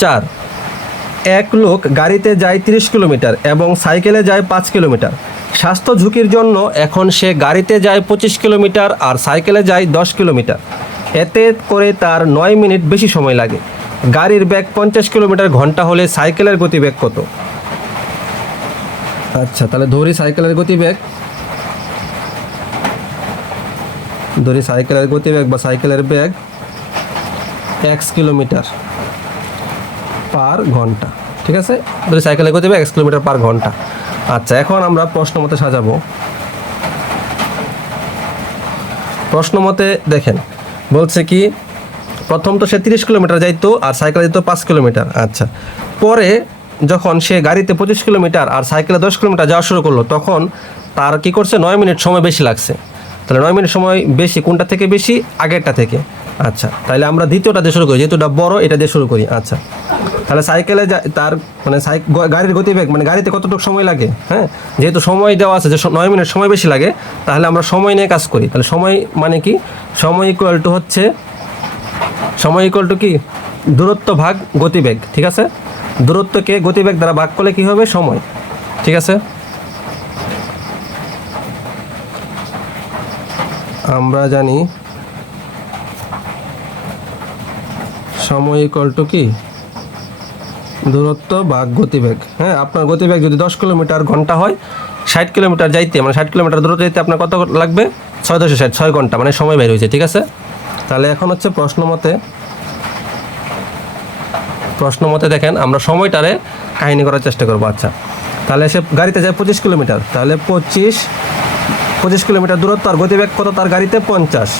চার। এক লোক গাড়িতে যায় তিরিশ কিলোমিটার এবং সাইকেলে যায় পাঁচ কিলোমিটার। স্বাস্থ্য ঝুঁকির জন্য এখন সে গাড়িতে যায় পঁচিশ কিলোমিটার আর সাইকেলে যায় দশ কিলোমিটার। এতে করে তার নয় মিনিট বেশি সময় লাগে। গাড়ির ব্যাগ পঞ্চাশ কিলোমিটার ঘণ্টা হলে সাইকেলের গতিবেগ কত? আচ্ছা তাহলে ধরি সাইকেলের গতিবেগ ধরি সাইকেলের গতিবেগ বা সাইকেলের ব্যাগ। X kilometre. পার ঘণ্টা, ঠিক আছে? ধরি সাইকেলে গতিবেগ এক্স কিলোমিটার পার ঘণ্টা। আচ্ছা এখন আমরা প্রশ্ন মতে সাজাবো। প্রশ্ন মতে দেখেন, বলছে কি, প্রথম তো সে তিরিশ কিলোমিটার যাইতো আর সাইকেলে যেত পাঁচ কিলোমিটার আচ্ছা পরে যখন সে গাড়িতে পঁচিশ কিলোমিটার আর সাইকেলে দশ কিলোমিটার যাওয়া শুরু করল, তখন তার কি করছে? নয় মিনিট সময় বেশি লাগছে। তাহলে নয় মিনিট সময় বেশি কোনটা থেকে বেশি? আগেরটা থেকে। আচ্ছা তাহলে আমরা দ্বিতীয়টা দিয়ে শুরু করি, যেহেতু এটা বড়, এটা দিয়ে শুরু করি আচ্ছা। তাহলে সাইকেলে তার মানে গাড়ির গতিবেগ মানে গাড়িতে কতটুকু সময় লাগে হ্যাঁ? যেহেতু সময় দেওয়া আছে, যে নয় মিনিট সময় বেশি লাগে, তাহলে আমরা সময় নিয়ে কাজ করি। তাহলে সময় মানে কি? সময় ইকুয়াল টু হচ্ছে, সময় ইকুয়াল টু কি? দূরত্ব ভাগ গতিবেগ, ঠিক আছে? দূরত্বকে গতিবেগ দ্বারা ভাগ করলে কি হবে? সময়, ঠিক আছে? আমরা জানি সময় ইকুয়াল টু কি? দূরত্ব ভাগ গতিবেগ। হ্যাঁ আপনার গতিবেগ যদি দশ কিলোমিটার ঘণ্টা হয়, ষাট কিলোমিটার যাইতে মানে ষাট কিলোমিটার দূরত্ব যেতে আপনার কত লাগবে? ছয় দশে ষাট, ছয় ঘণ্টা মানে সময় বের হয়েছে, ঠিক আছে? তাহলে এখন হচ্ছে প্রশ্ন মতে প্রশ্ন মতে দেখেন, আমরা সময়টারে কাহিনী করার চেষ্টা করব আচ্ছা। তাহলে সে গাড়িতে যায় পঁচিশ কিলোমিটার, তাহলে পঁচিশ পঁচিশ কিলোমিটার দূরত্ব আর গতিবেগ কত? তার গাড়িতে পঞ্চাশ।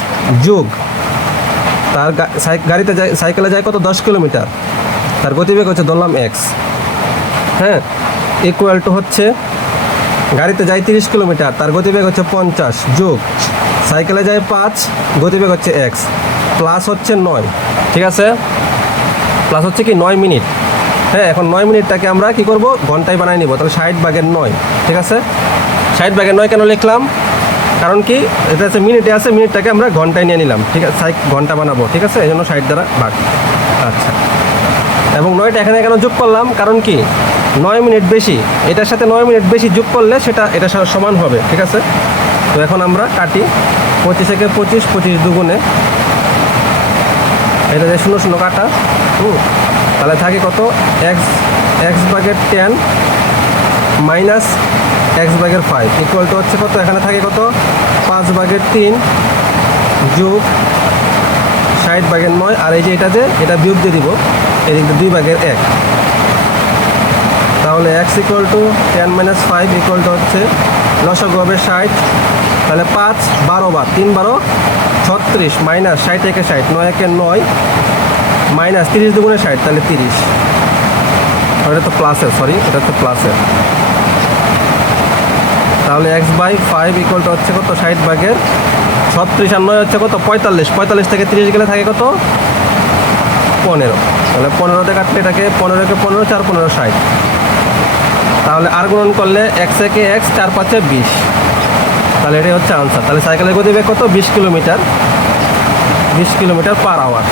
যুগ তার গাড়িতে যায় সাইকেলে যায় কত? দশ কিলোমিটার। তার গতিবেগ হচ্ছে ধরলাম এক্স হ্যাঁ? ইকুয়াল টু হচ্ছে গাড়িতে যায় তিরিশ কিলোমিটার, তার গতিবেগ হচ্ছে পঞ্চাশ যোগ। সাইকেলে যায় পাঁচ, গতিবেগ হচ্ছে এক্স প্লাস হচ্ছে নয়। ঠিক আছে? প্লাস হচ্ছে কি? নয় মিনিট। হ্যাঁ এখন নয় মিনিটটাকে আমরা কি করব? ঘন্টায় বানাই নিব। তাহলে ষাট ভাগের নয়। ঠিক আছে? ষাট ভাগের নয় কেন লিখলাম? কারণ কি, এটা হচ্ছে মিনিটে আছে মিনিটটাকে আমরা ঘন্টায় নিয়ে নিলাম, ঠিক আছে? সাইক ঘণ্টা বানাবো, ঠিক আছে? এই জন্য ষাট দ্বারা ভাগ আচ্ছা। এবং নয়টা এখানে কেন যোগ করলাম? কারণ কি, নয় মিনিট বেশি। এটার সাথে নয় মিনিট বেশি যোগ করলে সেটা, এটা সমান হবে, ঠিক আছে? তো এখন আমরা কাটি পঁচিশ থেকে পঁচিশ পঁচিশ দুগুণে। এটা যে শূন্য শূন্য কাটা, হুম। তাহলে থাকে কত? এক্স এক্স ভাগের টেন মাইনাস এক্স ভাগের ফাইভ ইকুয়াল টু হচ্ছে কত? এখানে থাকে কত? পাঁচ ভাগের তিন যোগ ষাট ভাগের নয়। আর এই যে এটা যে, এটা বিয়োগ দিয়ে দিব, এদিক দিয়ে দুই ভাগের এক। তাহলে x equal to ten minus five equal to হচ্ছে লসগু হবে ষাট। তাহলে পাঁচ, বারো বার, তিন বারো, ছত্রিশ মাইনাস ষাট একে ষাট, নয় একে নয় মাইনাস তিরিশ দুগুণে ষাট, তাহলে তিরিশ। এটা তো প্লাসের সরি এটা হচ্ছে প্লাসের তাহলে x by five equal to হচ্ছে কত? ষাট ভাগের ছত্রিশ আর নয় হচ্ছে কত? পঁয়তাল্লিশ। পঁয়তাল্লিশ থেকে তিরিশ গেলে থাকে কত? পনেরো। তাহলে পনেরোতে কাটলে এটাকে পনেরোকে পনেরো, চার পনেরো, ষাট। তাহলে আর গুণন করলে এক্স একে এক্স চার পাঁচে বিশ। তাহলে এটাই হচ্ছে আনসার তাহলে সাইকেলের গতিবেগ কত? বিশ কিলোমিটার। বিশ কিলোমিটার পার আওয়ার